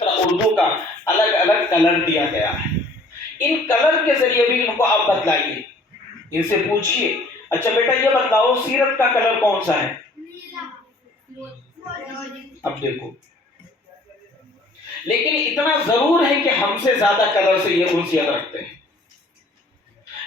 طرح اردو کا الگ الگ کلر دیا گیا ہے. ان کلر کے ذریعے بھی ان کو آپ بتلائیے، ان سے پوچھیے اچھا بیٹا یہ بتلاؤ سیرت کا کلر کون سا ہے. اب دیکھو، لیکن اتنا ضرور ہے کہ ہم سے زیادہ کلر سے یہ انسیت رکھتے ہیں.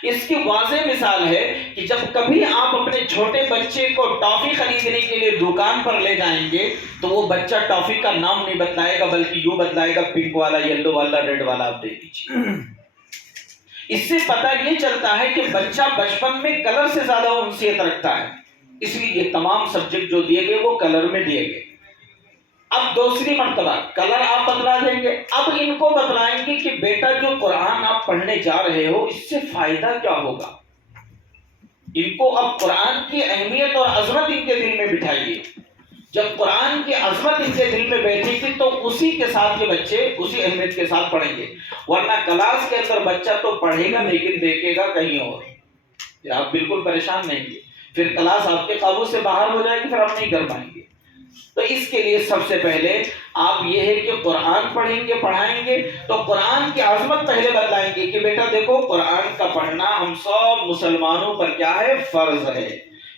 اس کی واضح مثال ہے کہ جب کبھی آپ اپنے چھوٹے بچے کو ٹافی خریدنے کے لیے دکان پر لے جائیں گے تو وہ بچہ ٹافی کا نام نہیں بتلائے گا بلکہ یوں بتلائے گا پنک والا، یلو والا، ریڈ والا آپ دے دیجیے. اس سے پتہ یہ چلتا ہے کہ بچہ بچپن میں کلر سے زیادہ انسیت رکھتا ہے، اس لیے یہ تمام سبجیکٹ جو دیے گئے وہ کلر میں دیے گئے. اب دوسری مرتبہ کلر آپ بتلا دیں گے، اب ان کو بتلائیں گے کہ بیٹا جو قرآن آپ پڑھنے جا رہے ہو اس سے فائدہ کیا ہوگا. ان کو اب قرآن کی اہمیت اور عظمت ان کے دل میں بٹھائیے. جب قرآن کی عظمت ان کے دل میں بیٹھے گی تو اسی کے ساتھ یہ بچے اسی اہمیت کے ساتھ پڑھیں گے. ورنہ کلاس کے اندر بچہ تو پڑھے گا لیکن دیکھے گا کہیں اور. آپ بالکل پریشان نہیں گے، پھر کلاس آپ کے قابو سے باہر ہو جائے گی، پھر آپ نہیں کر پائیں گے. تو اس کے لیے سب سے پہلے آپ یہ ہے کہ قرآن پڑھیں گے، پڑھائیں گے تو قرآن کی عظمت پہلے بتلائیں گے کہ بیٹا دیکھو قرآن کا پڑھنا ہم سب مسلمانوں پر کیا ہے؟ فرض ہے.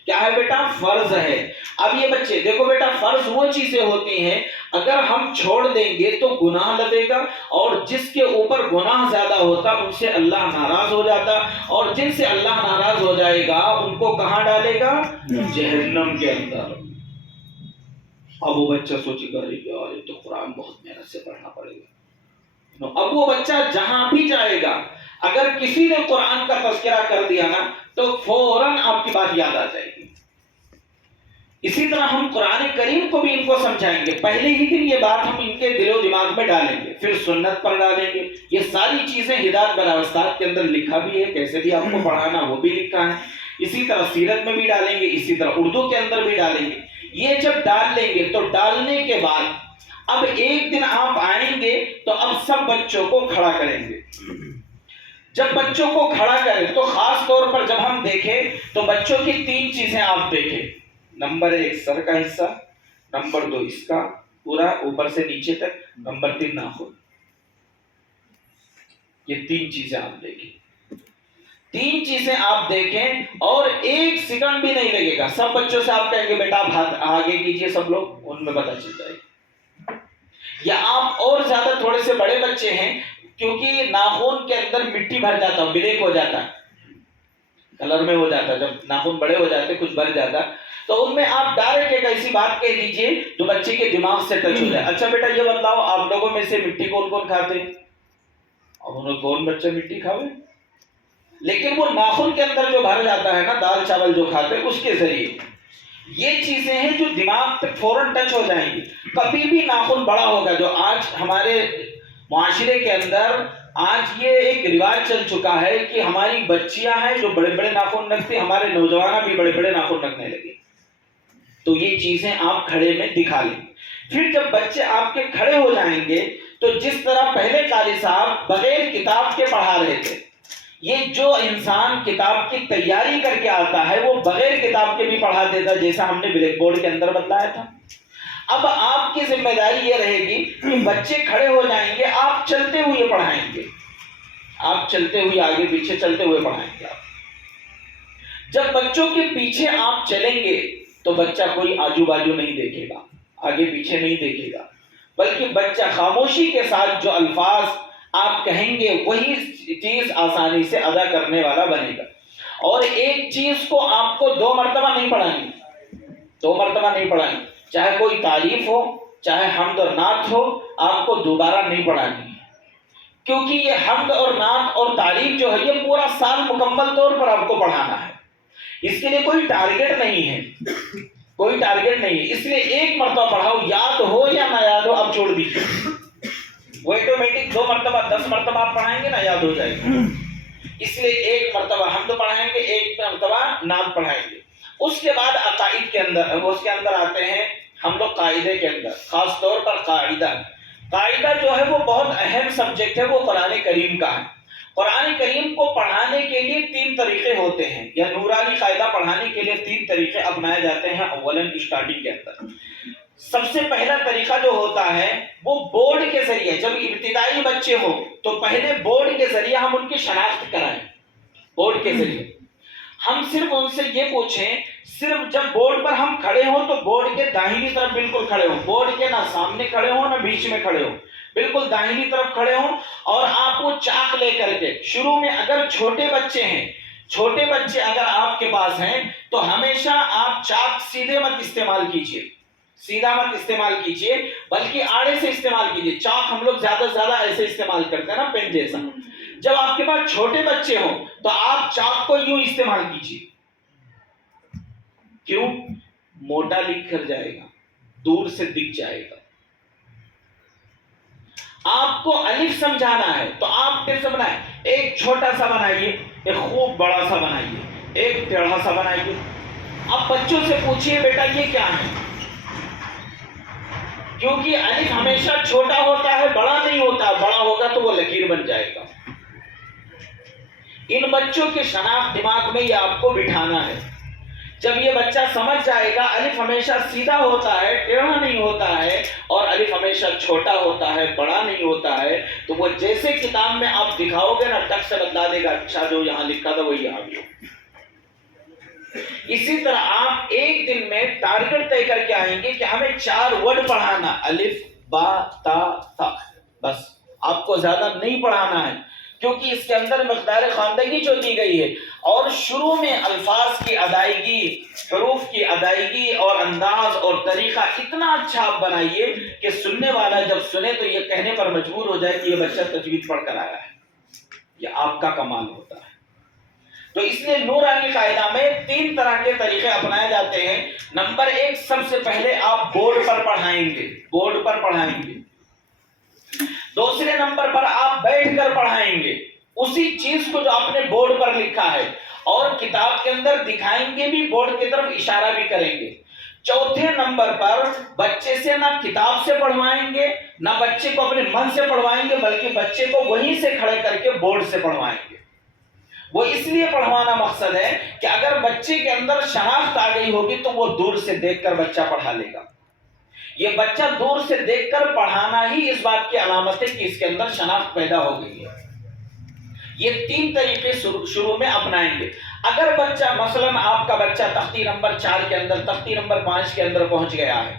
کیا ہے بیٹا؟ فرض ہے. اب یہ بچے دیکھو بیٹا فرض وہ چیزیں ہوتی ہیں اگر ہم چھوڑ دیں گے تو گناہ لگے گا، اور جس کے اوپر گناہ زیادہ ہوتا ان سے اللہ ناراض ہو جاتا، اور جن سے اللہ ناراض ہو جائے گا ان کو کہاں ڈالے گا؟ جہنم کے اندر. اب وہ بچہ سوچے گا یار یہ تو قرآن بہت محنت سے پڑھنا پڑے گا. اب وہ بچہ جہاں بھی جائے گا اگر کسی نے قرآن کا تذکرہ کر دیا نا تو فوراً آپ کی بات یاد آ جائے گی. اسی طرح ہم قرآن کریم کو بھی ان کو سمجھائیں گے. پہلے ہی دن یہ بات ہم ان کے دل و دماغ میں ڈالیں گے، پھر سنت پر ڈالیں گے. یہ ساری چیزیں ہدایت بلاوستاد کے اندر لکھا بھی ہے، کیسے بھی آپ کو پڑھانا وہ بھی لکھا ہے. اسی طرح سیرت میں بھی ڈالیں گے، اسی طرح اردو کے اندر بھی ڈالیں گے. یہ جب ڈال لیں گے تو ڈالنے کے بعد اب ایک دن آپ آئیں گے تو اب سب بچوں کو کھڑا کریں گے. جب بچوں کو کھڑا کریں تو خاص طور پر جب ہم دیکھیں تو بچوں کی 3 چیزیں آپ دیکھیں. نمبر 1 سر کا حصہ، نمبر 2 اس کا پورا اوپر سے نیچے تک، نمبر 3 ناخن. یہ 3 چیزیں آپ دیکھیں. 3 چیزیں آپ دیکھیں اور 1 سیکنڈ بھی نہیں لگے گا. سب بچوں سے آپ کہیں گے بیٹا آپ ہاتھ آگے کیجئے، سب لوگ ان میں پتہ چل جائے گا. یا آپ اور زیادہ تھوڑے سے بڑے بچے ہیں کیونکہ ناخن کے اندر مٹی بھر جاتا، بلیک ہو جاتا، کلر میں ہو جاتا، جب ناخن بڑے ہو جاتے کچھ بھر جاتا تو ان میں آپ ڈائریکٹ ایک ایسی بات کہہ دیجئے جو بچے کے دماغ سے ٹچ ہو جائے. اچھا بیٹا یہ بتلاؤ آپ لوگوں میں سے مٹی کون کون کھاتے؟ اب انہوں کون بچہ مٹی کھاوے؟ لیکن وہ ناخن کے اندر جو بھر جاتا ہے نا دال چاول جو کھاتے ہیں اس کے ذریعے. یہ چیزیں ہیں جو دماغ پہ فوراً ٹچ ہو جائیں گی. کبھی بھی ناخن بڑا ہوگا، جو آج ہمارے معاشرے کے اندر آج یہ ایک رواج چل چکا ہے کہ ہماری بچیاں ہیں جو بڑے بڑے ناخن رکھتے، ہمارے نوجوان بھی بڑے بڑے ناخن رکھنے لگے. تو یہ چیزیں آپ کھڑے میں دکھا لیں. پھر جب بچے آپ کے کھڑے ہو جائیں گے تو جس طرح پہلے قاری صاحب بغیر کتاب کے پڑھا رہے تھے، یہ جو انسان کتاب کی تیاری کر کے آتا ہے وہ بغیر کتاب کے بھی پڑھا دیتا جیسا ہم نے بلیک بورڈ کے اندر بتلایا تھا. اب آپ کی ذمہ داری یہ رہے گی کہ بچے کھڑے ہو جائیں گے، آپ چلتے ہوئے پڑھائیں گے، آپ چلتے ہوئے آگے پیچھے چلتے ہوئے پڑھائیں گے. جب بچوں کے پیچھے آپ چلیں گے تو بچہ کوئی آجو باجو نہیں دیکھے گا، آگے پیچھے نہیں دیکھے گا، بلکہ بچہ خاموشی کے ساتھ جو الفاظ آپ کہیں گے وہی چیز آسانی سے ادا کرنے والا بنے گا. اور ایک چیز کو آپ کو 2 مرتبہ نہیں پڑھانی، 2 مرتبہ نہیں پڑھانی. چاہے کوئی تعریف ہو، چاہے حمد اور نعت ہو، آپ کو دوبارہ نہیں پڑھانی. کیونکہ یہ حمد اور نعت اور تعریف جو ہے یہ پورا سال مکمل طور پر آپ کو پڑھانا ہے. اس کے لیے کوئی ٹارگٹ نہیں ہے، کوئی ٹارگٹ نہیں ہے. اس لیے 1 مرتبہ پڑھاؤ، یاد ہو یا نہ یاد ہو اب چھوڑ دیجیے. وہ آٹومیٹک 2 مرتبہ 10 مرتبہ آپ پڑھائیں گے نا یاد ہو جائے گا. اس لیے 1 مرتبہ حمد پڑھائیں گے، 1 مرتبہ نعت پڑھائیں گے. اس کے بعد عقائد کے اندر اس کے اندر آتے ہیں ہم لوگ قاعدے کے اندر. خاص طور پر قاعدہ جو ہے وہ بہت اہم سبجیکٹ ہے، وہ قرآن کریم کا ہے. قرآن کریم کو پڑھانے کے لیے 3 طریقے ہوتے ہیں، یا نورانی قاعدہ پڑھانے کے لیے 3 طریقے اپنائے جاتے ہیں. اولاً اسٹارٹنگ کے اندر سب سے پہلا طریقہ جو ہوتا ہے وہ بورڈ کے ذریعے، جب ابتدائی بچے ہوں تو پہلے بورڈ کے ذریعے ہم ان کی شناخت کرائیں. بورڈ کے ذریعے ہم صرف ان سے یہ پوچھیں، صرف جب بورڈ پر ہم کھڑے ہوں تو بورڈ کے داہنی طرف بالکل کھڑے ہوں، بورڈ کے نہ سامنے کھڑے ہوں نہ بیچ میں کھڑے ہوں، بالکل داہنی طرف کھڑے ہوں. اور آپ وہ چاک لے کر کے شروع میں، اگر چھوٹے بچے ہیں، چھوٹے بچے اگر آپ کے پاس ہیں تو ہمیشہ آپ چاک سیدھے مت استعمال کیجئے، سیدھا مت استعمال کیجئے، بلکہ آڑے سے استعمال کیجئے. چاک ہم لوگ زیادہ سے زیادہ ایسے استعمال کرتے ہیں نا، پین جیسا. جب آپ کے پاس چھوٹے بچے ہوں تو آپ چاک کو یوں استعمال کیجئے. کیوں؟ موٹا لکھ کر جائے گا، دور سے دکھ جائے گا. آپ کو الف سمجھانا ہے تو آپ کیسے بنائیں؟ ایک چھوٹا سا بنائیے، ایک خوب بڑا سا بنائیے، ایک ٹیڑھا سا بنائیے. اب بچوں سے پوچھئے بیٹا یہ کیا ہے؟ کیونکہ الف ہمیشہ چھوٹا ہوتا ہے، بڑا نہیں ہوتا. بڑا ہوگا تو وہ لکیر بن جائے گا. ان بچوں کی شناخت دماغ میں یہ آپ کو بٹھانا ہے. جب یہ بچہ سمجھ جائے گا الف ہمیشہ سیدھا ہوتا ہے، ٹیڑھا نہیں ہوتا ہے، اور الف ہمیشہ چھوٹا ہوتا ہے، بڑا نہیں ہوتا ہے، تو وہ جیسے کتاب میں آپ دکھاؤ گے نا ٹک سے بتلا دے گا، اچھا جو یہاں لکھا تھا وہی یہاں بھی ہو. اسی طرح آپ ایک دن میں ٹارگٹ طے کر کے آئیں گے کہ ہمیں 4 ورڈ پڑھانا، الف با تا ثا، بس. آپ کو زیادہ نہیں پڑھانا ہے کیونکہ اس کے اندر مقدار خواندگی جو دی گئی ہے. اور شروع میں الفاظ کی ادائیگی، حروف کی ادائیگی اور انداز اور طریقہ اتنا اچھا آپ بنائیے کہ سننے والا جب سنے تو یہ کہنے پر مجبور ہو جائے کہ یہ بچہ تجوید پڑھ کر آیا ہے. یہ آپ کا کمال ہوتا ہے. تو اس لیے نورانی قاعدہ میں 3 طرح کے طریقے اپنائے جاتے ہیں. نمبر 1، سب سے پہلے آپ بورڈ پر پڑھائیں گے، بورڈ پر پڑھائیں گے. دوسرے نمبر پر آپ بیٹھ کر پڑھائیں گے اسی چیز کو جو آپ نے بورڈ پر لکھا ہے، اور کتاب کے اندر دکھائیں گے بھی، بورڈ کی طرف اشارہ بھی کریں گے. چوتھے نمبر پر بچے سے نہ کتاب سے پڑھوائیں گے نہ بچے کو اپنے من سے پڑھوائیں گے، بلکہ بچے کو وہیں سے کھڑے کر کے بورڈ سے پڑھوائیں گے. وہ اس لیے پڑھوانا مقصد ہے کہ اگر بچے کے اندر شناخت آ گئی ہوگی تو وہ دور سے دیکھ کر بچہ پڑھا لے گا. یہ بچہ دور سے دیکھ کر پڑھانا ہی اس بات کی علامت ہے کہ اس کے اندر شناخت پیدا ہو گئی ہے. یہ 3 طریقے شروع میں اپنائیں گے. اگر بچہ مثلا آپ کا بچہ تختی نمبر 4 کے اندر، تختی نمبر 5 کے اندر پہنچ گیا ہے،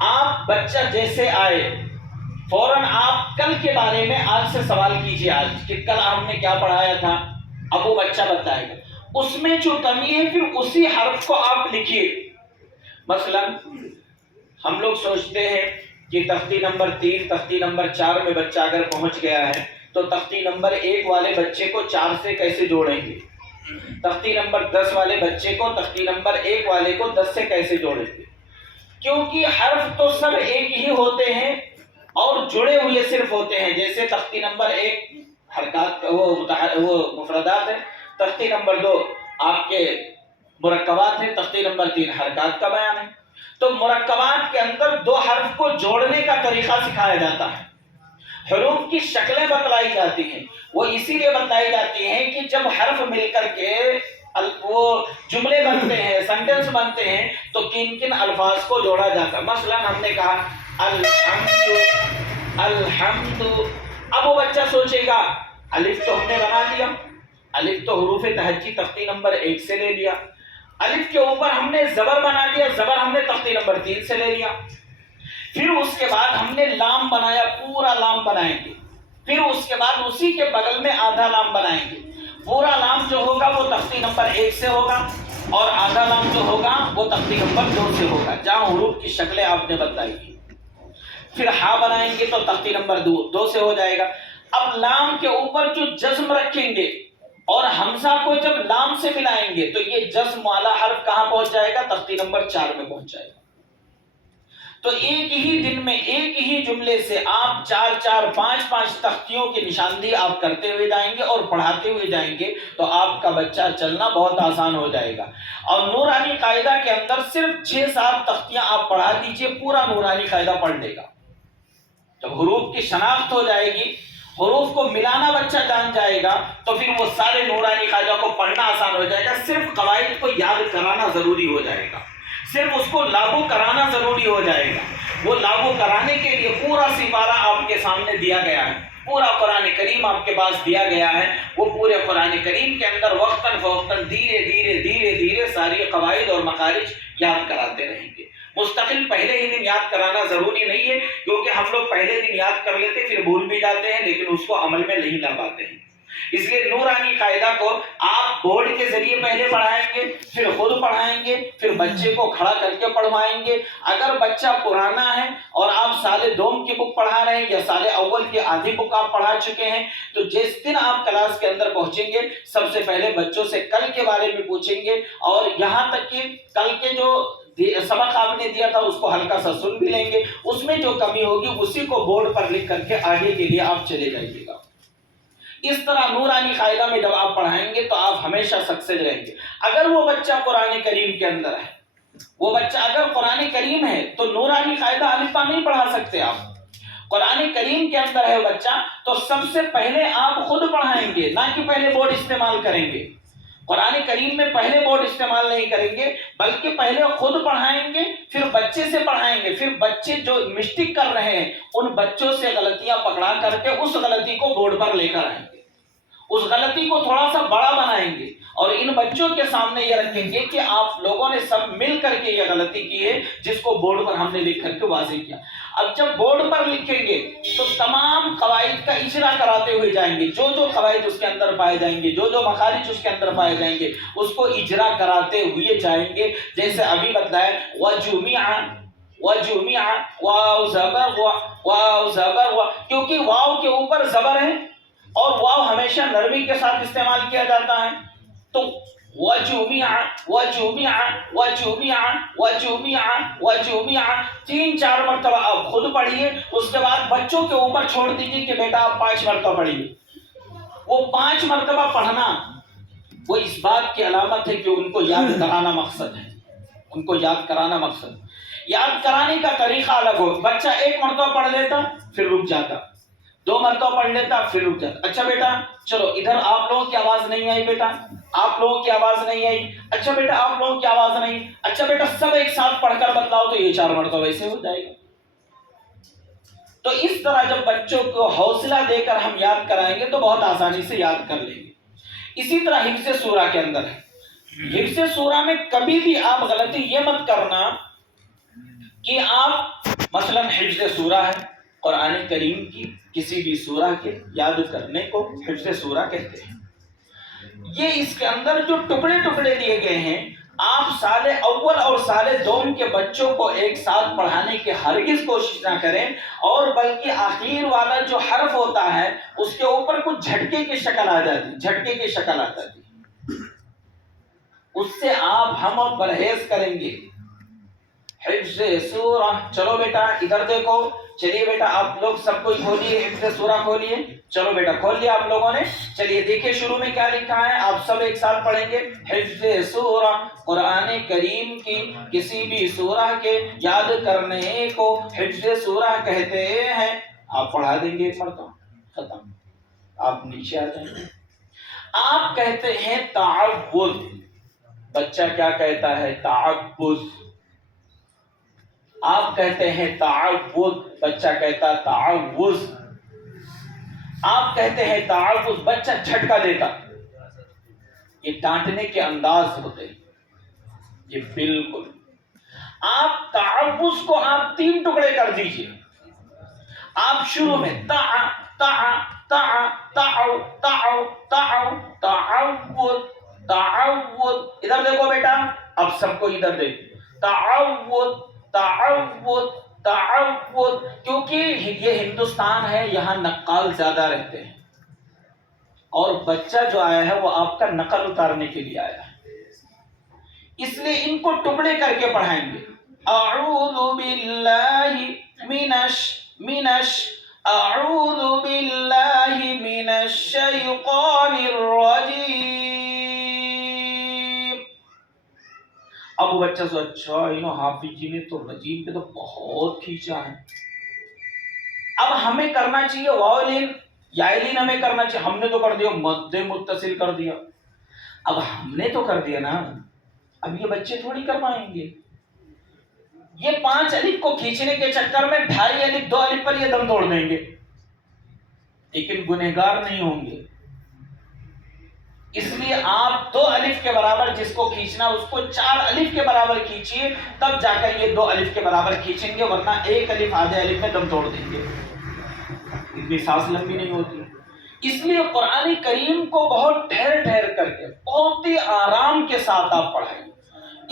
آپ بچہ جیسے آئے فوراً آپ کل کے بارے میں آج سے سوال کیجئے، آج کہ کل ہم نے کیا پڑھایا تھا. اب وہ بچہ بتائے گا، اس میں جو کمی ہے پھر اسی حرف کو آپ لکھیے. مثلا ہم لوگ سوچتے ہیں کہ تختی نمبر 3 تختی نمبر 4 میں بچہ اگر پہنچ گیا ہے تو تختی نمبر 1 والے بچے کو 4 سے کیسے جوڑیں گے، تختی نمبر 10 والے بچے کو تختی نمبر 1 والے کو 10 سے کیسے جوڑیں گے. کیونکہ حرف تو سب ایک ہی ہوتے ہیں اور جڑے ہوئے صرف ہوتے ہیں. جیسے تختی نمبر 1 حرکات وہ مفردات ہے، تختی نمبر 2 آپ کے مرکبات ہیں، تختی نمبر 3 حرکات کا بیان ہے. تو مرکبات کے اندر 2 حرف کو جوڑنے کا طریقہ سکھایا جاتا ہے. حروف کی شکلیں بتلائی جاتی ہیں. وہ اسی لیے بتلائی جاتی ہیں کہ جب حرف مل کر کے وہ جملے بنتے ہیں، سینٹنس بنتے ہیں، تو کن کن الفاظ کو جوڑا جاتا ہے. مثلا ہم نے کہا الحمد، الحمد. اب وہ بچہ سوچے گا الف تو ہم نے بنا دیا، الف تو حروف تہجی تختی نمبر 1 سے لے لیا، الف کے اوپر ہم نے زبر بنا دیا، زبر ہم نے تختی نمبر 3 سے لے لیا. پھر اس کے بعد ہم نے لام بنایا، پورا لام بنائیں گے. پھر اس کے بعد اسی کے بغل میں آدھا لام بنائیں گے. پورا لام جو ہوگا وہ تختی نمبر 1 سے ہوگا اور آدھا لام جو ہوگا وہ تختی نمبر 2 سے ہوگا، جہاں حروف کی شکلیں آپ نے بتائی گی. پھر ہا بنائیں گے تو تختی نمبر 2 سے ہو جائے گا. اب لام کے اوپر جو جزم رکھیں گے اور حمزہ کو جب لام سے ملائیں گے تو یہ جزم والا حرف کہاں پہنچ جائے گا؟ تختی نمبر 4 میں پہنچ جائے گا. تو ایک ہی دن میں ایک ہی جملے سے آپ 4 5 تختیوں کی نشاندہی آپ کرتے ہوئے جائیں گے اور پڑھاتے ہوئے جائیں گے تو آپ کا بچہ چلنا بہت آسان ہو جائے گا. اور نورانی قاعدہ کے اندر صرف 6-7 تختیاں آپ پڑھا دیجئے، پورا نورانی قاعدہ پڑھ لے گا. جب حروف کی شناخت ہو جائے گی، حروف کو ملانا بچہ جان جائے گا، تو پھر وہ سارے نورانی قاعدہ کو پڑھنا آسان ہو جائے گا. صرف قواعد کو یاد کرانا ضروری ہو جائے گا، صرف اس کو لاگو کرانا ضروری ہو جائے گا. وہ لاگو کرانے کے لیے پورا سپارہ آپ کے سامنے دیا گیا ہے, پورا قرآن کریم آپ کے پاس دیا گیا ہے. وہ پورے قرآن کریم کے اندر وقتاً فوقتاً دھیرے دھیرے دھیرے دھیرے ساری قواعد اور مخارج یاد کراتے رہیں گے. مستقل پہلے ہی دن یاد کرانا ضروری نہیں ہے, کیونکہ ہم لوگ پہلے دن یاد کر لیتے پھر بھول بھی جاتے ہیں, لیکن اس کو عمل میں نہیں لا پاتے ہیں. اس لیے نورانی قاعدہ کو آپ بورڈ کے ذریعے پہلے پڑھائیں گے, پھر خود پڑھائیں گے, پھر بچے کو کھڑا کر کے پڑھوائیں گے. اگر بچہ پرانا ہے اور آپ سال دوم کی بک پڑھا رہے ہیں یا سال اول کی آدھی بک آپ پڑھا چکے ہیں, تو جس دن آپ کلاس کے اندر پہنچیں گے سب سے پہلے بچوں سے کل کے بارے میں پوچھیں گے, اور یہاں تک کہ کل کے جو سبق آپ نے دیا تھا اس کو ہلکا سا سن بھی لیں گے. اس میں جو کمی ہوگی اسی کو بورڈ پر لکھ کر کے آگے کے لیے آپ چلے جائیے گا. اس طرح نورانی قاعدہ میں جب آپ پڑھائیں گے تو آپ ہمیشہ سکسیس رہیں گے. اگر وہ بچہ قرآن کریم کے اندر ہے, وہ بچہ اگر قرآن کریم ہے تو نورانی قاعدہ الف با نہیں پڑھا سکتے آپ. قرآن کریم کے اندر ہے بچہ تو سب سے پہلے آپ خود پڑھائیں گے, نہ کہ پہلے بورڈ استعمال کریں گے. قرآن کریم میں پہلے بورڈ استعمال نہیں کریں گے, بلکہ پہلے خود پڑھائیں گے, پھر بچے سے پڑھائیں گے. پھر بچے جو مسٹیک کر رہے ہیں ان بچوں سے غلطیاں پکڑا کر کے اس غلطی کو بورڈ پر لے کر آئیں گے, اس غلطی کو تھوڑا سا بڑا بنائیں گے, اور ان بچوں کے سامنے یہ رکھیں گے کہ آپ لوگوں نے سب مل کر کے یہ غلطی کی ہے جس کو بورڈ پر ہم نے لکھ کر کے واضح کیا. اب جب بورڈ پر لکھیں گے تو تمام قواعد کا اجرا کراتے ہوئے جائیں گے. جو جو قواعد اس کے اندر پائے جائیں گے, جو جو مخارج اس کے اندر پائے جائیں گے, اس کو اجرا کراتے ہوئے جائیں گے. جیسے ابھی بتایا وجمع واو زبر واو زبر وا, کیونکہ واو کے اوپر زبر ہے اور واو ہمیشہ نرمی کے ساتھ استعمال کیا جاتا ہے. تو وجمع وجمع وجمع وجمع وجمع 3-4 مرتبہ آپ خود پڑھیے, اس کے بعد بچوں کے اوپر چھوڑ دیجیے کہ بیٹا آپ 5 مرتبہ پڑھیے. وہ 5 مرتبہ پڑھنا وہ اس بات کی علامت ہے کہ ان کو یاد کرانا مقصد ہے, ان کو یاد کرانا مقصد. یاد کرانے کا طریقہ الگ ہو. بچہ 1 مرتبہ پڑھ لیتا پھر رک جاتا, 2 مرتبہ پڑھ لیتا پھر رک جاتا. اچھا بیٹا چلو ادھر آپ لوگوں کی آواز نہیں آئی, بیٹا آپ لوگوں کی آواز نہیں آئی, اچھا بیٹا آپ لوگوں کی آواز نہیں, اچھا بیٹا سب ایک ساتھ پڑھ کر بتلاؤ, تو یہ 4 مرتبہ ایسے ہو جائے گا. تو اس طرح جب بچوں کو حوصلہ دے کر ہم یاد کرائیں گے تو بہت آسانی سے یاد کر لیں گے. اسی طرح حفظ سورہ کے اندر ہے. حفظ سورہ میں کبھی بھی آپ غلطی یہ مت کرنا کہ آپ مثلا حفظ سورہ ہے قرآن کریم کی کسی بھی سورہ کے یاد کرنے کو حفظ سورہ کہتے ہیں. یہ اس کے اندر جو ٹکڑے ٹکڑے دیے گئے ہیں, آپ سال اول اور سال دوم کے بچوں کو ایک ساتھ پڑھانے کی ہرگز کوشش نہ کریں, اور بلکہ آخر والا جو حرف ہوتا ہے اس کے اوپر کچھ جھٹکے کی شکل آ جاتی, جھٹکے کی شکل آ جاتی, اس سے آپ ہم پرہیز کریں گے. حفظ سورہ, چلو بیٹا ادھر دیکھو, چلیے بیٹا آپ لوگ سب کوئی کھولیے, حفظ سورہ کھولیے. چلو بیٹا کھول لیا آپ لوگوں نے, چلیے دیکھیں شروع میں کیا لکھا ہے, آپ سب ایک ساتھ پڑھیں گے. حفظ سورہ قرآن کریم کی کسی بھی سورہ کے یاد کرنے کو حفظ سورہ کہتے ہیں. آپ پڑھا دیں گے 1 مرتبہ, ختم, آپ نیچے آ جائیں گے. آپ کہتے ہیں تعوذ, بچہ کیا کہتا ہے تعوذ, آپ کہتے ہیں تعوذ, بچہ کہتا تعوذ. آپ کہتے ہیں تعوذ, بچہ جھٹکا دیتا. یہ ڈانٹنے کے انداز ہوتے ہیں, یہ بالکل. آپ تعوذ کو آپ 3 ٹکڑے کر دیجئے. آپ شروع میں تا تا تا تعو تعو تعو تعوذ تعوذ, ادھر دیکھو بیٹا, اب سب کو ادھر دیکھو, تعوذ تعوذ تعوذ. کیونکہ یہ ہندوستان ہے, یہاں نقال زیادہ رہتے ہیں, اور بچہ جو آیا ہے وہ آپ کا نقل اتارنے کے لیے آیا ہے, اس لیے ان کو ٹکڑے کر کے پڑھائیں گے. اعوذ باللہ منش اعوذ باللہ من الشیطان الرجیم. اب وہ بچہ سو اچھا حافظ جی نے تو رجیم پہ تو بہت کھینچا ہے, اب ہمیں کرنا چاہیے واولین یائلین, ہمیں کرنا چاہیے, ہم نے تو کر دیا مد متصل کر دیا. اب ہم نے تو کر دیا نا, اب یہ بچے تھوڑی کر پائیں گے. یہ 5 الف کو کھینچنے کے چکر میں 2.5 الف 2 الف پر یہ دم توڑ دیں گے، لیکن گنہگار نہیں ہوں گے۔ اس لیے آپ 2 الف کے برابر جس کو کھینچنا اس کو 4 الف کے برابر کھینچیے، تب جا کر یہ 2 الف کے برابر کھینچیں گے، ورنہ 1 الف آدھے الف میں دم توڑ دیں گے، اتنی سانس لمبی نہیں ہوتی۔ اس لیے قرآن کریم کو بہت ٹھہر ٹھہر کر کے بہت ہی آرام کے ساتھ آپ پڑھائیے،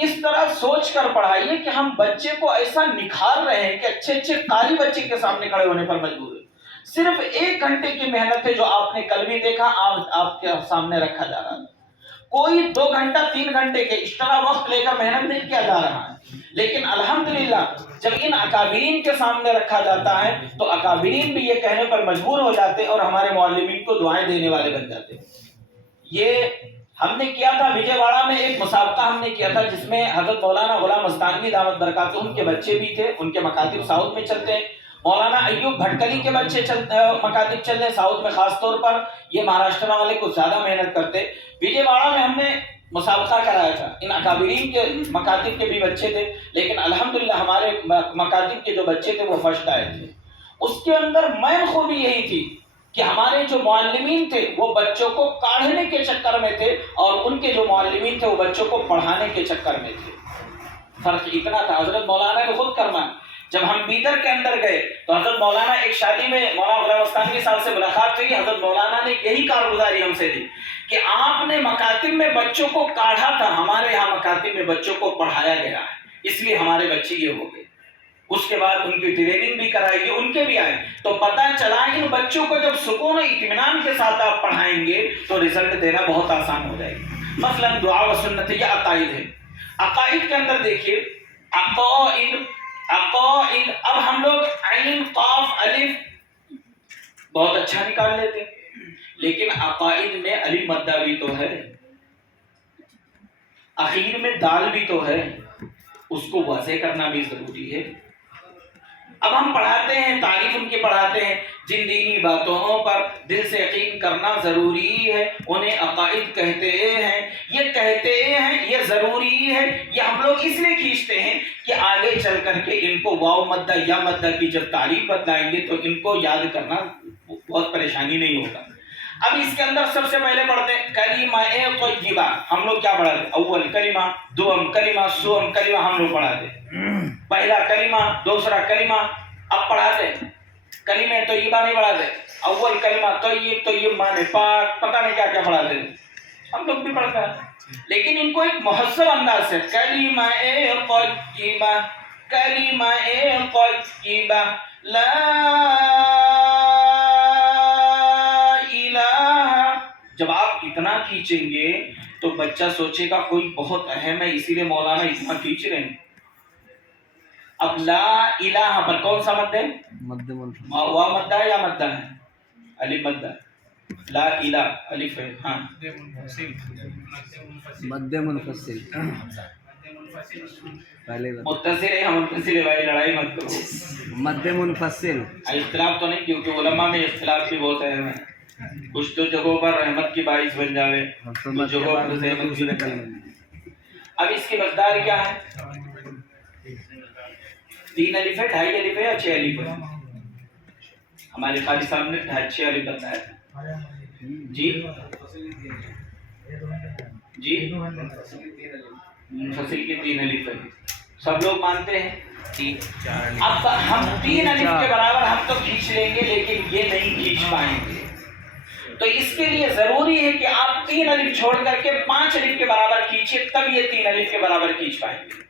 اس طرح سوچ کر پڑھائیے کہ ہم بچے کو ایسا نکھار رہے ہیں کہ اچھے اچھے قاری بچے کے سامنے کھڑے ہونے پر مجبور ہے۔ صرف 1 گھنٹے کی محنت ہے جو آپ نے کل بھی دیکھا، آپ کے سامنے رکھا جا رہا ہے۔ کوئی 2 گھنٹہ 3 گھنٹے کے ایکسٹرا وقت لے کر محنت نہیں کیا جا رہا ہے، لیکن الحمدللہ جب ان اکابرین کے سامنے رکھا جاتا ہے تو اکابرین بھی یہ کہنے پر مجبور ہو جاتے ہیں اور ہمارے معلمین کو دعائیں دینے والے بن جاتے ہیں۔ یہ ہم نے کیا تھا وجے واڑہ میں، ایک مسابقہ ہم نے کیا تھا جس میں حضرت مولانا غلام مستانوی دعوت برکاتہم کے بچے بھی تھے، ان کے مکاتب ساؤتھ میں چلتے ہیں، مولانا ایوب بھٹکلی کے بچے مکاتب چل رہے ساؤتھ میں، خاص طور پر یہ مہاراشٹر والے کچھ زیادہ محنت کرتے۔ وجے واڑہ میں ہم نے مسابقہ کرایا تھا، ان اکابرین کے مکاتب کے بھی بچے تھے، لیکن الحمدللہ ہمارے مکاتب کے جو بچے تھے وہ فرسٹ آئے تھے۔ اس کے اندر مین خوبی یہی تھی کہ ہمارے جو معلمین تھے وہ بچوں کو کاڑھنے کے چکر میں تھے، اور ان کے جو معلمین تھے وہ بچوں کو پڑھانے کے چکر میں تھے۔ فرق اتنا تھا، حضرت مولانا نے خود فرمایا، جب ہم بیدر کے اندر گئے تو حضرت مولانا ایک شادی میں مولانا غلام مستانوی صاحب سے ملاقات ہوئی، حضرت مولانا نے یہی کارگزاری ہم سے دی کہ آپ نے مکاتب میں بچوں کو کاڑھا تھا، ہمارے یہاں مکاتب میں بچوں کو پڑھایا گیا ہے، اس لیے ہمارے بچے یہ ہو گئے۔ اس کے بعد ان کی ٹریننگ بھی کرائی گئی، ان کے بھی آئے، تو پتہ چلا ان بچوں کو جب سکون و اطمینان کے ساتھ آپ پڑھائیں گے تو رزلٹ دینا بہت آسان ہو جائے گا۔ مثلا دعا و سنت، یہ عقائد ہے۔ عقائد کے اندر دیکھیے عقائد، اب ہم لوگ عین قاف الف بہت اچھا نکال لیتے ہیں، لیکن عقائد میں الف مدہ بھی تو ہے، اخیر میں دال بھی تو ہے، اس کو واضح کرنا بھی ضروری ہے۔ اب ہم پڑھاتے ہیں، تعریف ان کی پڑھاتے ہیں، جن دینی باتوں پر دل سے یقین کرنا ضروری ہے انہیں عقائد کہتے ہیں۔ یہ کہتے ہیں، یہ ضروری ہے، یہ ہم لوگ اس لیے کھینچتے ہیں کہ آگے چل کر کے ان کو واو مدہ یا مدہ کی جب تعریف بتلائیں گے تو ان کو یاد کرنا بہت پریشانی نہیں ہوگا۔ اب اس کے اندر سب سے پہلے پڑھتے ہیں کلمہ طیبہ، ہم لوگ کیا پڑھاتے ہیں؟ اول کلمہ، دوم کلمہ، سوم کلمہ ہم لوگ پڑھاتے ہیں، پہلا کلمہ، دوسرا کلمہ۔ اب پڑھاتے ہیں کلمہ طیبہ نہیں پڑھاتے، اول کلمہ طیب، طیب مانے پاک، پتہ نہیں کیا کیا پڑھاتے ہیں، ہم لوگ بھی پڑھتے ہیں، لیکن ان کو ایک مہذب انداز سے کلمہ طیبہ، کلمہ طیبہ، لا جب آپ اتنا کھینچیں گے تو بچہ سوچے گا کوئی بہت اہم ہے، اسی لیے مولانا اتنا کھینچ رہے ہیں۔ اب لا الہ پر کون سا مد ہے؟ واو مدہ ہے یا مدہ ہے؟ الف مدہ، لا الہ الف ہے، ہاں مد منفصل، متصل ہے، ہم متصل ہے بھائی، لڑائی مت کرو۔ مد منفصل، اختلاف تو نہیں، کیونکہ علماء میں اختلاف بھی بہت اہم ہے، کچھ تو جگہوں پر رحمت کی باعث بن جاوے، کچھ جگہوں پر رحمت کی باعث۔ اب اس کی مقدار کیا ہے؟ 3 الف ہے، 2.5 الف ہے یا 6 الف ہے؟ ہمارے قاری صاحب نے 6 الف بتایا تھا۔ جی جی منفصل کی 3 الف ہے، سب لوگ مانتے ہیں 3۔ اب ہم 3 الف کے برابر ہم تو کھینچ لیں گے، لیکن یہ نہیں کھینچ پائیں گے، تو اس کے لیے ضروری ہے کہ آپ 3 الف چھوڑ کر کے 5 الف کے برابر کھینچیں، تب یہ 3 الف کے برابر کھینچ پائیں گے۔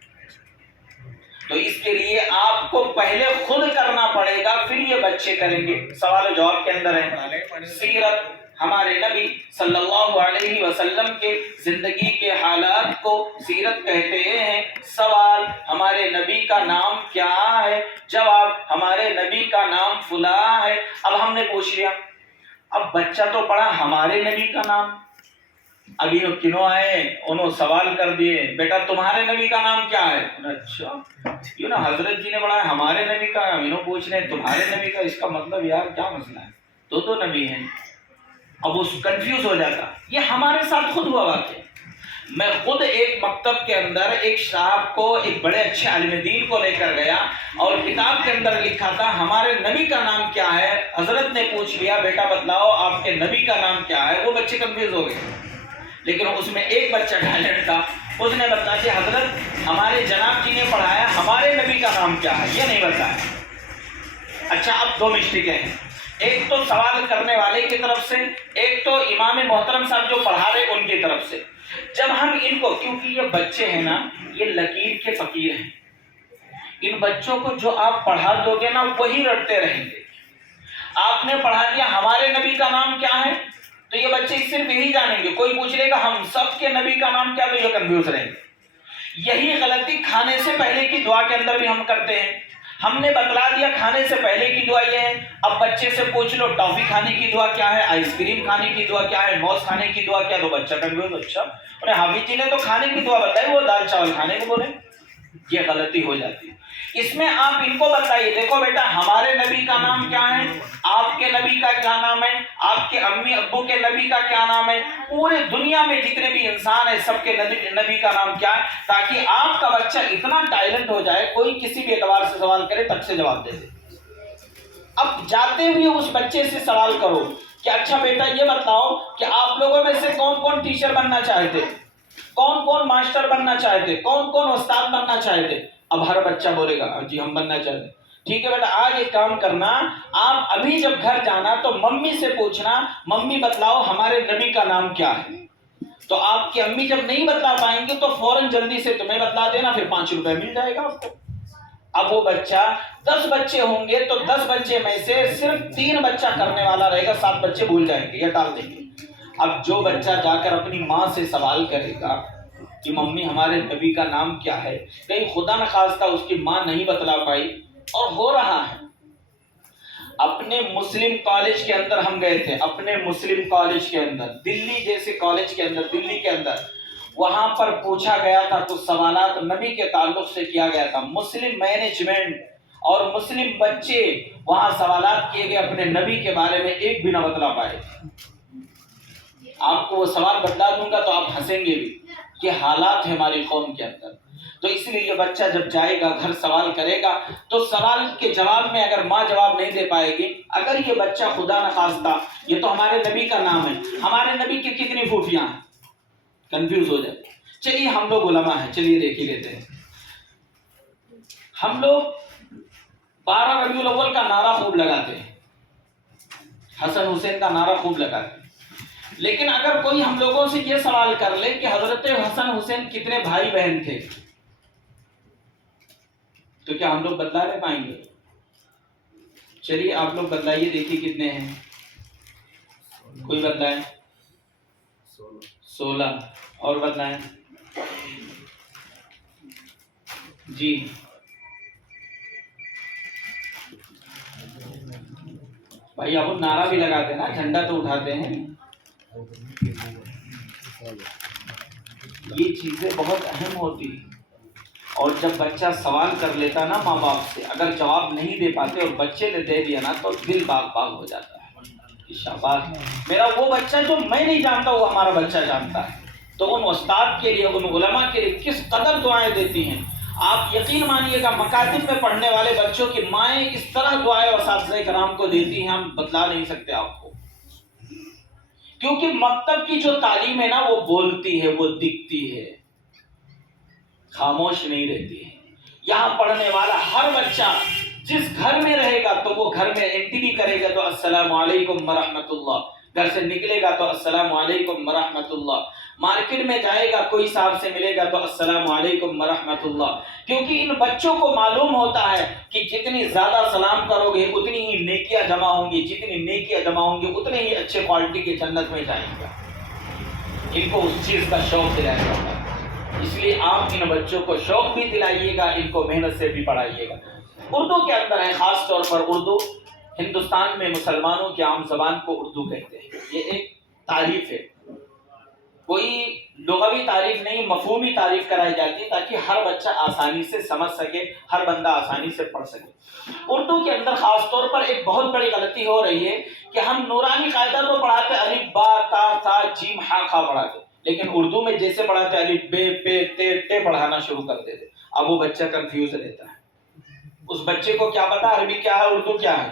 تو اس کے لیے آپ کو پہلے خود کرنا پڑے گا، پھر یہ بچے کریں گے۔ سوال و جواب کے اندر ہے سیرت، ہمارے نبی صلی اللہ علیہ وسلم کے زندگی کے حالات کو سیرت کہتے ہیں۔ سوال، ہمارے نبی کا نام کیا ہے؟ جواب، ہمارے نبی کا نام فلاں ہے۔ اب ہم نے پوچھ لیا، اب بچہ تو پڑھا ہمارے نبی کا نام، ابھی وہ کنوں آئے انہوں سوال کر دیے، بیٹا تمہارے نبی کا نام کیا ہے؟ اچھا یوں نا، حضرت جی نے پڑھا ہمارے نبی کا نام، انہوں پوچھ رہے ہیں تمہارے نبی کا، اس کا مطلب یار کیا مسئلہ ہے، دو نبی ہیں۔ اب وہ کنفیوز ہو جاتا، یہ ہمارے ساتھ خود ہوا واقعہ۔ میں خود ایک مکتب کے اندر ایک صاحب کو، ایک بڑے اچھے عالم دین کو لے کر گیا اور کتاب کے اندر لکھا تھا ہمارے نبی کا نام کیا ہے. حضرت نے پوچھ لیا بیٹا بتلاؤ آپ کے نبی کا نام کیا ہے. وہ بچے کنفیوز ہو گئے، لیکن اس میں ایک بچہ ٹیلنٹ تھا، اس نے بتایا کہ حضرت ہمارے جناب جی نے پڑھایا ہمارے نبی کا نام کیا ہے، یہ نہیں بتایا. اچھا اب دو مسٹیکیں ہیں، ایک تو سوال کرنے والے کی طرف سے، ایک تو امام محترم صاحب جو پڑھا رہے ان کی طرف سے. جب ہم ان کو، کیونکہ یہ بچے ہیں نا یہ لکیر کے فقیر ہیں، ان بچوں کو جو آپ پڑھا دو گے نا وہی رٹتے رہیں گے. آپ نے پڑھا دیا ہمارے نبی کا نام کیا ہے تو یہ بچے صرف یہی جانیں گے. کوئی پوچھ لے گا ہم سب کے نبی کا نام کیا تو یہ کنفیوز رہیں گے. یہی غلطی کھانے سے پہلے کی دعا کے اندر بھی ہم کرتے ہیں. ہم نے بتلا دیا کھانے سے پہلے کی دعا یہ ہے، اب بچے سے پوچھ لو ٹافی کھانے کی دعا کیا ہے، آئس کریم کھانے کی دعا کیا ہے، موز کھانے کی دعا کیا، تو بچہ کنفیوز. اچھا انہیں حافظ جی نے تو کھانے کی دعا بتائی، وہ دال چاول کھانے کو بولے. یہ غلطی ہو جاتی ہے. اس میں آپ ان کو بتائیے دیکھو بیٹا ہمارے نبی کا نام کیا ہے، آپ کے نبی کا کیا نام ہے، آپ کے امی ابو کے نبی کا کیا نام ہے، پورے دنیا میں جتنے بھی انسان ہیں سب کے نبی کا نام کیا ہے، تاکہ آپ کا بچہ اتنا ٹیلنٹ ہو جائے کوئی کسی بھی اعتبار سے سوال کرے تب سے جواب دے دے. اب جاتے ہوئے اس بچے سے سوال کرو کہ اچھا بیٹا یہ بتاؤ کہ آپ لوگوں میں سے کون کون ٹیچر بننا چاہتے، کون کون ماسٹر بننا چاہتے، کون کون استاد بننا چاہتے. اب ہر بچہ بولے گا جی ہم بننا چاہتے. ٹھیک ہے بیٹا آج ایک کام کرنا، آپ ابھی جب گھر جانا تو ممی سے پوچھنا ممی بتلاؤ ہمارے نبی کا نام کیا ہے. تو آپ کی امی جب نہیں بتلا پائیں گے تو فوراً جلدی سے تمہیں بتلا دینا، پھر 5 روپے مل جائے گا آپ کو. اب وہ بچہ 10 بچے ہوں گے تو 10 بچے میں سے صرف 3 بچہ کرنے والا رہے گا، 7 بچے بھول جائیں گے یا ٹال دیں گے. اب جو بچہ جا کر اپنی ماں سے سوال کرے گا کہ ممی ہمارے نبی کا نام کیا ہے، کہیں خدا نخواستہ اس کی ماں نہیں بتلا پائی اور ہو رہا ہے. اپنے مسلم کالج کے اندر ہم گئے تھے، اپنے مسلم کالج کے اندر، دلی جیسے کالج کے اندر، دلی کے اندر وہاں پر پوچھا گیا تھا تو سوالات نبی کے تعلق سے کیا گیا تھا. مسلم مینجمنٹ اور مسلم بچے وہاں سوالات کیے گئے اپنے نبی کے بارے میں، ایک بھی نہ بتلا پائے. آپ کو وہ سوال بتلا دوں گا تو آپ ہنسیں گے بھی. یہ حالات ہے ہماری قوم کے اندر. تو اس لیے یہ بچہ جب جائے گا گھر سوال کرے گا تو سوال کے جواب میں اگر ماں جواب نہیں دے پائے گی، اگر یہ بچہ خدا نخواستہ یہ تو ہمارے نبی کا نام ہے، ہمارے نبی کی کتنی پھوپھیاں ہیں، کنفیوز ہو جائے. چلیے ہم لوگ علماء ہیں، چلیے دیکھ ہی لیتے ہیں. ہم لوگ 12 ربیع الاول کا نعرہ خوب لگاتے ہیں، حسن حسین کا نعرہ خوب لگاتے ہیں. لیکن اگر کوئی ہم لوگوں سے یہ سوال کر لے کہ حضرت حسن حسین کتنے بھائی بہن تھے، تو کیا ہم لوگ بتلا لے پائیں گے؟ چلیے آپ لوگ بتلائیے دیکھیے کتنے ہیں. کوئی بتلائے؟ 16. اور بتلائیں جی. بھائی آپ نعرہ بھی لگاتے ہیں نا، جھنڈا تو اٹھاتے ہیں. یہ چیزیں بہت اہم ہوتی ہیں. اور جب بچہ سوال کر لیتا نا ماں باپ سے، اگر جواب نہیں دے پاتے اور بچے نے دے دیا نا تو دل باغ باغ ہو جاتا ہے. شاباش میرا وہ بچہ جو میں نہیں جانتا وہ ہمارا بچہ جانتا ہے. تو ان استاد کے لیے، ان علماء کے لیے کس قدر دعائیں دیتی ہیں. آپ یقین مانیے گا مکاتب میں پڑھنے والے بچوں کی مائیں اس طرح دعائیں اساتذہ کرام کو دیتی ہیں ہم بتلا نہیں سکتے آپ کو. کیونکہ مکتب کی جو تعلیم ہے نا وہ بولتی ہے، وہ دکھتی ہے، خاموش نہیں رہتی ہے. یہاں پڑھنے والا ہر بچہ جس گھر میں رہے گا تو وہ گھر میں انٹری کرے گا تو السلام علیکم ورحمۃ اللہ، گھر سے نکلے گا تو السلام علیکم ورحمۃ اللہ، مارکیٹ میں جائے گا کوئی صاحب سے ملے گا تو السلام علیکم ورحمۃ اللہ. کیونکہ ان بچوں کو معلوم ہوتا ہے کہ جتنی زیادہ سلام کرو گے اتنی ہی نیکیاں جمع ہوں گی، جتنی نیکیاں جمع ہوں گی اتنے ہی اچھے کوالٹی کے جنت میں جائیں گے. ان کو اس چیز کا شوق دلایا جاتا ہے. اس لیے آپ ان بچوں کو شوق بھی دلائیے گا، ان کو محنت سے بھی پڑھائیے گا. اردو کے اندر ہے، خاص طور پر اردو ہندوستان میں مسلمانوں کی عام زبان کو اردو کہتے ہیں. یہ ایک تعریف ہے، کوئی لغوی تعریف نہیں، مفہومی تعریف کرائی جاتی ہے تاکہ ہر بچہ آسانی سے سمجھ سکے، ہر بندہ آسانی سے پڑھ سکے. اردو کے اندر خاص طور پر ایک بہت بڑی غلطی ہو رہی ہے کہ ہم نورانی قاعدہ تو پڑھاتے، الف با تا ثا جیم ہا کھا پڑھاتے، لیکن اردو میں جیسے پڑھاتے الف بے پے تے ٹے پڑھانا شروع کر دیتے، اب وہ بچہ کنفیوز رہتا ہے، اس بچے کو کیا پتا عربی کیا ہے اردو کیا ہے۔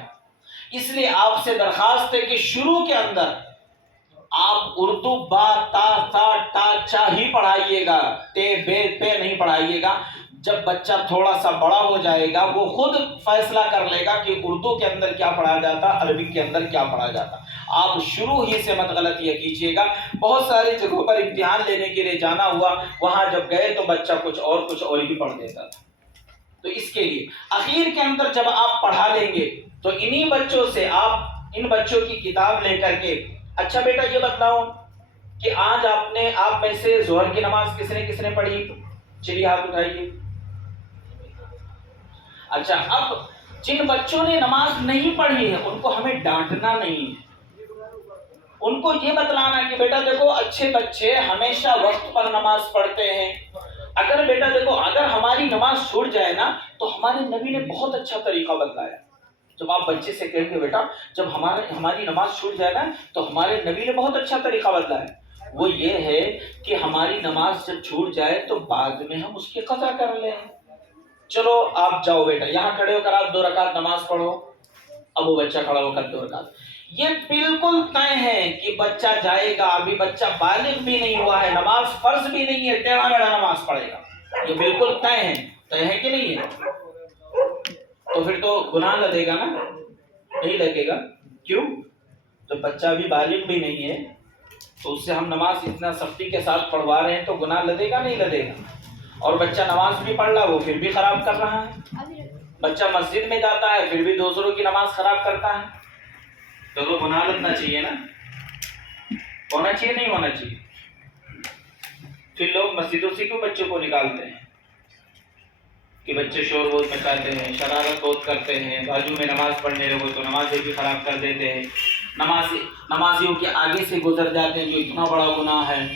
اس لیے آپ سے درخواست ہے کہ شروع کے اندر آپ اردو با تا تا ٹا چا ہی پڑھائیے گا، تے بے پے نہیں پڑھائیے گا۔ جب بچہ تھوڑا سا بڑا ہو جائے گا وہ خود فیصلہ کر لے گا کہ اردو کے اندر کیا پڑھا جاتا، عربی کے اندر کیا پڑھا جاتا۔ آپ شروع ہی سے مت غلطیاں کیجیے گا۔ بہت ساری جگہوں پر امتحان لینے کے لیے جانا ہوا، وہاں جب گئے تو بچہ کچھ اور ہی پڑھ دیتا تھا۔ تو اس کے لیے اخیر کے اندر جب آپ پڑھا لیں گے تو انہی بچوں سے آپ ان بچوں کی کتاب لے کر کے، اچھا بیٹا یہ بتلاؤ کہ آج آپ میں سے ظہر کی نماز کس نے پڑھی؟ چلیے ہاتھ اٹھائیے۔ اچھا، اب جن بچوں نے نماز نہیں پڑھی ہے ان کو ہمیں ڈانٹنا نہیں ہے، ان کو یہ بتلانا کہ بیٹا دیکھو اچھے بچے ہمیشہ وقت پر نماز پڑھتے ہیں۔ اگر بیٹا دیکھو اگر ہماری نماز چھوٹ جائے نا تو ہمارے نبی نے بہت اچھا طریقہ بتلایا۔ جب آپ بچے سے کہیں گے بیٹا جب ہماری نماز چھوٹ جائے نا تو ہمارے نبی نے بہت اچھا طریقہ بتلایا، وہ یہ ہے کہ ہماری نماز جب چھوٹ جائے تو بعد میں ہم اس کی قضا کر لیں۔ چلو آپ جاؤ بیٹا یہاں کھڑے ہو کر آپ 2 رکعت نماز پڑھو۔ اب وہ بچہ کھڑا ہو کر 2 رکعت، یہ بالکل طے ہے کہ بچہ جائے گا، ابھی بچہ بالغ بھی نہیں ہوا ہے، نماز فرض بھی نہیں ہے، ٹیڑھا میڑھا نماز پڑھے گا، یہ بالکل طے ہے کہ نہیں ہے؟ تو پھر تو گناہ لگے گا نا، نہیں لگے گا؟ کیوں؟ تو بچہ ابھی بالغ بھی نہیں ہے تو اس سے ہم نماز اتنا سختی کے ساتھ پڑھوا رہے ہیں تو گناہ لگے گا نہیں لگے گا؟ اور بچہ نماز بھی پڑھ رہا وہ پھر بھی خراب کر رہا ہے، بچہ مسجد میں جاتا ہے پھر بھی دوسروں کی نماز خراب کرتا ہے، تو گناہ لگنا چاہیے نا، ہونا چاہیے نہیں ہونا چاہیے؟ پھر لوگ مسجدوں سے کیوں بچوں کو نکالتے ہیں کہ بچے شور بہت مچاتے ہیں، شرارت بہت کرتے ہیں، بازو میں نماز پڑھنے لگو تو نمازیں بھی خراب کر دیتے ہیں، نمازیوں کے آگے سے گزر جاتے ہیں جو اتنا بڑا گناہ ہے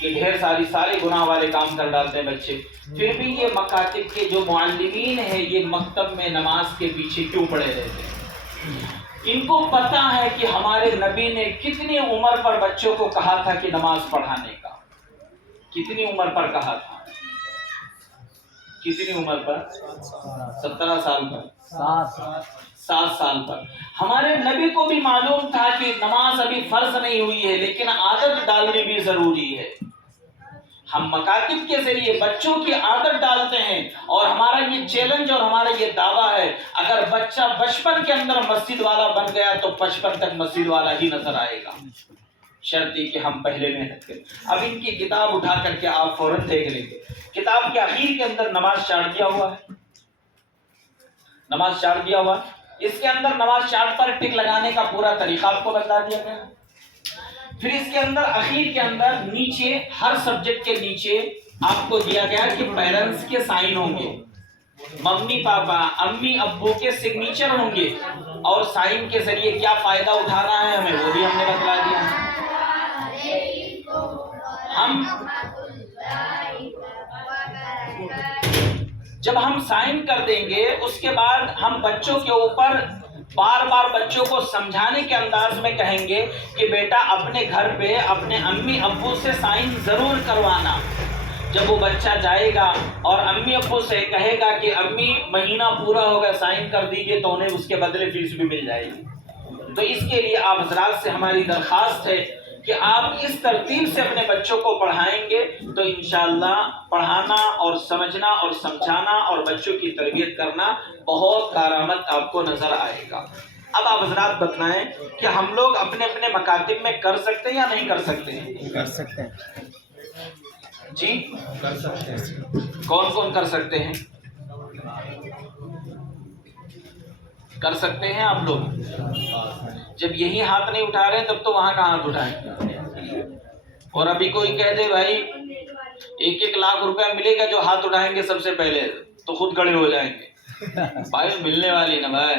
کہ ڈھیر سارے گناہ والے کام کر ڈالتے ہیں بچے۔ پھر بھی یہ مکاتب کے جو معلمین ہیں یہ مکتب میں نماز کے پیچھے کیوں پڑے رہتے ہیں؟ ان کو پتا ہے کہ ہمارے نبی نے کتنی عمر پر بچوں کو کہا تھا کہ نماز پڑھانے کا، کتنی عمر پر کہا تھا؟ کتنی عمر پر؟ 17 سال پر، 7 سال پر۔ ہمارے نبی کو بھی معلوم تھا کہ نماز ابھی فرض نہیں ہوئی ہے لیکن عادت ڈالنی بھی ضروری ہے۔ ہم مکاتب کے ذریعے بچوں کی عادت ڈالتے ہیں اور ہمارا یہ چیلنج اور ہمارا یہ دعویٰ ہے اگر بچہ بچپن کے اندر مسجد والا بن گیا تو 55 تک مسجد والا ہی نظر آئے گا، شرطی کہ ہم پہلے محنت کریں۔ اب ان کی کتاب اٹھا کر کے آپ فوراً دیکھ لیں گے، کتاب کے آخر کے اندر نماز چارٹ دیا ہوا ہے، نماز چارٹ دیا ہوا ہے، اس کے اندر نماز چارٹ پر ٹک لگانے کا پورا طریقہ آپ کو بتا دیا گیا ہے۔ پھر اس کے اندر اخیر کے اندر نیچے ہر سبجیکٹ کے نیچے آپ کو دیا گیا کہ پیرنٹس کے سائن ہوں گے، ممی پاپا امی ابو کے سگنیچر ہوں گے اور سائن کے ذریعے کیا فائدہ اٹھانا ہے ہمیں وہ بھی ہم نے بتلا دیا ہے۔ جب ہم سائن کر دیں گے اس کے بعد ہم بچوں کے اوپر بار بار بچوں کو سمجھانے کے انداز میں کہیں گے کہ بیٹا اپنے گھر پہ اپنے امی ابو سے سائن ضرور کروانا۔ جب وہ بچہ جائے گا اور امی ابو سے کہے گا کہ امی مہینہ پورا ہوگا سائن کر دیجئے تو انہیں اس کے بدلے فیس بھی مل جائے گی۔ تو اس کے لیے آپ حضرات سے ہماری درخواست ہے کہ آپ اس ترتیب سے اپنے بچوں کو پڑھائیں گے تو انشاءاللہ پڑھانا اور سمجھنا اور سمجھانا اور بچوں کی تربیت کرنا بہت کارآمد آپ کو نظر آئے گا۔ اب آپ حضرات بتلائیں کہ ہم لوگ اپنے اپنے مکاتب میں کر سکتے ہیں یا نہیں کر سکتے ہیں؟ کر سکتے ہیں جی کر سکتے ہیں۔ کون کون کر سکتے ہیں؟ کر سکتے ہیں آپ لوگ؟ جب یہی ہاتھ نہیں اٹھا رہے تب تو وہاں کا ہاتھ اٹھائیں۔ اور ابھی کوئی کہہ دے بھائی 1-1 لاکھ روپیہ ملے گا جو ہاتھ اٹھائیں گے سب سے پہلے تو خود کھڑے ہو جائیں گے، بھائی ملنے والی نا بھائی۔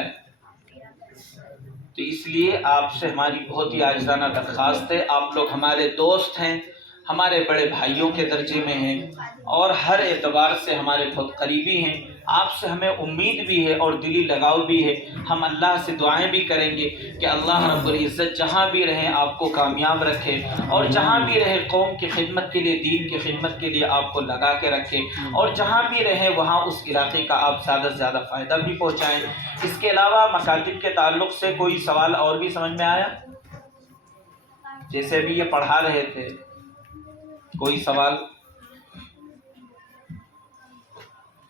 تو اس لیے آپ سے ہماری بہت ہی عاجزانہ درخواست ہے، آپ لوگ ہمارے دوست ہیں، ہمارے بڑے بھائیوں کے درجے میں ہیں اور ہر اعتبار سے ہمارے بہت قریبی ہیں۔ آپ سے ہمیں امید بھی ہے اور دلی لگاؤ بھی ہے. ہم اللہ سے دعائیں بھی کریں گے کہ اللہ رب العزت جہاں بھی رہیں آپ کو کامیاب رکھے, اور جہاں بھی رہے قوم کی خدمت کے لیے, دین کی خدمت کے لیے آپ کو لگا کے رکھے, اور جہاں بھی رہے وہاں اس علاقے کا آپ زیادہ سے زیادہ فائدہ بھی پہنچائیں. اس کے علاوہ مکاتب کے تعلق سے کوئی سوال اور بھی سمجھ میں آیا؟ جیسے ابھی یہ پڑھا رہے تھے, کوئی سوال,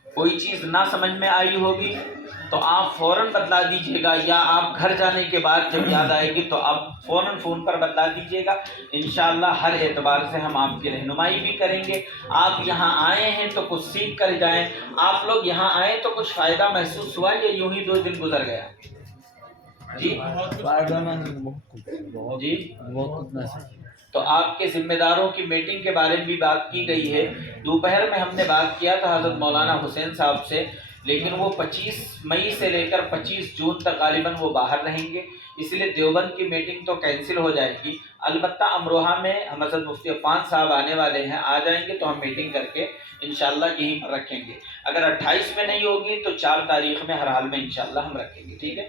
کوئی چیز نہ سمجھ میں آئی ہوگی تو آپ فوراً بتلا دیجیے گا, یا آپ گھر جانے کے بعد جب یاد آئے گی تو آپ فوراً فون پر بتلا دیجیے گا. انشاءاللہ ہر اعتبار سے ہم آپ کی رہنمائی بھی کریں گے. آپ یہاں آئے ہیں تو کچھ سیکھ کر جائیں. آپ لوگ یہاں آئے تو کچھ فائدہ محسوس ہوا یا یوں ہی 2 دن گزر گیا؟ جی جی, تو آپ کے ذمہ داروں کی میٹنگ کے بارے میں بھی بات کی گئی ہے. دوپہر میں ہم نے بات کیا تھا حضرت مولانا حسین صاحب سے, لیکن وہ 25 مئی سے لے کر 25 جون تک غالباً وہ باہر رہیں گے, اس لیے دیوبند کی میٹنگ تو کینسل ہو جائے گی. البتہ امروہہ میں ہم حضرت مفتی عفان صاحب آنے والے ہیں, آ جائیں گے تو ہم میٹنگ کر کے انشاءاللہ یہیں پر رکھیں گے. اگر 28 میں نہیں ہوگی تو 4 تاریخ میں ہر حال میں انشاءاللہ ہم رکھیں گے. ٹھیک ہے,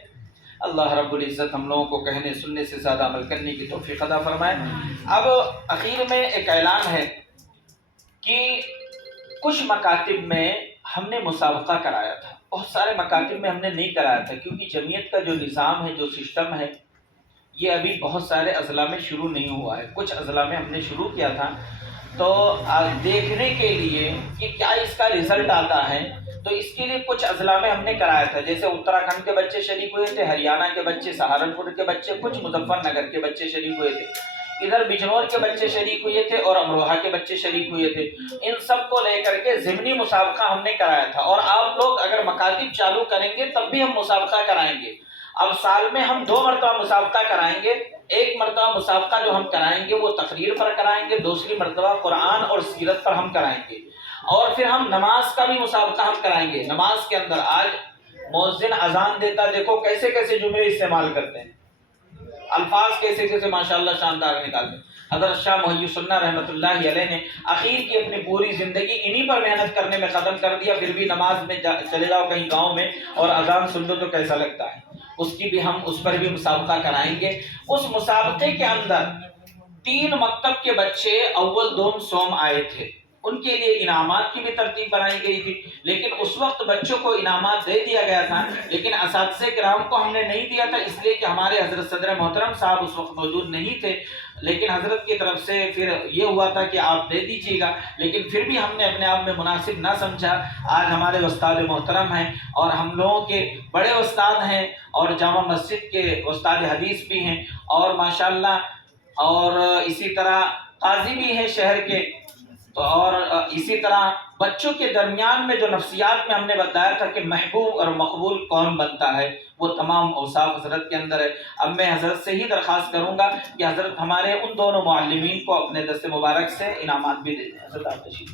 اللہ رب العزت ہم لوگوں کو کہنے سننے سے زیادہ عمل کرنے کی توفیق عطا فرمائے. اب اخیر میں ایک اعلان ہے کہ کچھ مکاتب میں ہم نے مسابقہ کرایا تھا, بہت سارے مکاتب میں ہم نے نہیں کرایا تھا, کیونکہ جمعیت کا جو نظام ہے, جو سسٹم ہے, یہ ابھی بہت سارے اضلاع میں شروع نہیں ہوا ہے. کچھ اضلاع میں ہم نے شروع کیا تھا, تو دیکھنے کے لیے کہ کیا اس کا رزلٹ آتا ہے, تو اس کے لیے کچھ اضلاع میں ہم نے کرایا تھا. جیسے اتراکھنڈ کے بچے شریک ہوئے تھے, ہریانہ کے بچے, سہارنپور کے بچے, کچھ مظفر نگر کے بچے شریک ہوئے تھے, ادھر بجنور کے بچے شریک ہوئے تھے, اور امروہہ کے بچے شریک ہوئے تھے. ان سب کو لے کر کے ضمنی مسابقہ ہم نے کرایا تھا. اور آپ لوگ اگر مکاتب چالو کریں گے تب بھی ہم مسابقہ کرائیں گے. اب سال میں ہم 2 مرتبہ مسابقہ کرائیں گے. ایک مرتبہ مسابقہ جو ہم کرائیں گے وہ تقریر پر کرائیں گے, دوسری مرتبہ قرآن اور سیرت پر ہم کرائیں گے. اور پھر ہم نماز کا بھی مسابقہ ہم کرائیں گے. نماز کے اندر آج مؤذن اذان دیتا, دیکھو کیسے کیسے جملے استعمال کرتے ہیں, الفاظ کیسے کیسے ماشاءاللہ شاندار نکالتے ہیں. حضرت شاہ محی السنہ رحمۃ اللہ علیہ نے اخیر کی اپنی پوری زندگی انہی پر محنت کرنے میں ختم کر دیا, پھر بھی نماز میں چلے جاؤ کہیں گاؤں میں اور اذان سن لو تو کیسا لگتا ہے. اس پر بھی مسابقہ کرائیں گے. اس مسابقے کے اندر 3 مکتب کے بچے اول دوم سوم آئے تھے, ان کے لیے انعامات کی بھی ترتیب بنائی گئی تھی, لیکن اس وقت بچوں کو انعامات دے دیا گیا تھا, لیکن اساتذہ کرام کو ہم نے نہیں دیا تھا, اس لیے کہ ہمارے حضرت صدر محترم صاحب اس وقت موجود نہیں تھے. لیکن حضرت کی طرف سے پھر یہ ہوا تھا کہ آپ دے دیجیے گا, لیکن پھر بھی ہم نے اپنے آپ میں مناسب نہ سمجھا. آج ہمارے استاد محترم ہیں اور ہم لوگوں کے بڑے استاد ہیں, اور جامع مسجد کے استاد حدیث بھی ہیں, اور ماشاءاللہ اور اسی طرح قاضی بھی ہیں شہر کے. تو اور اسی طرح بچوں کے درمیان میں جو نفسیات میں ہم نے بتایا تھا کہ محبوب اور مقبول کون بنتا ہے, وہ تمام اوصاف حضرت کے اندر ہے. اب میں حضرت سے ہی درخواست کروں گا کہ حضرت ہمارے ان دونوں معلمین کو اپنے دست مبارک سے انعامات بھی دے دیں. حضرت آپ تشریف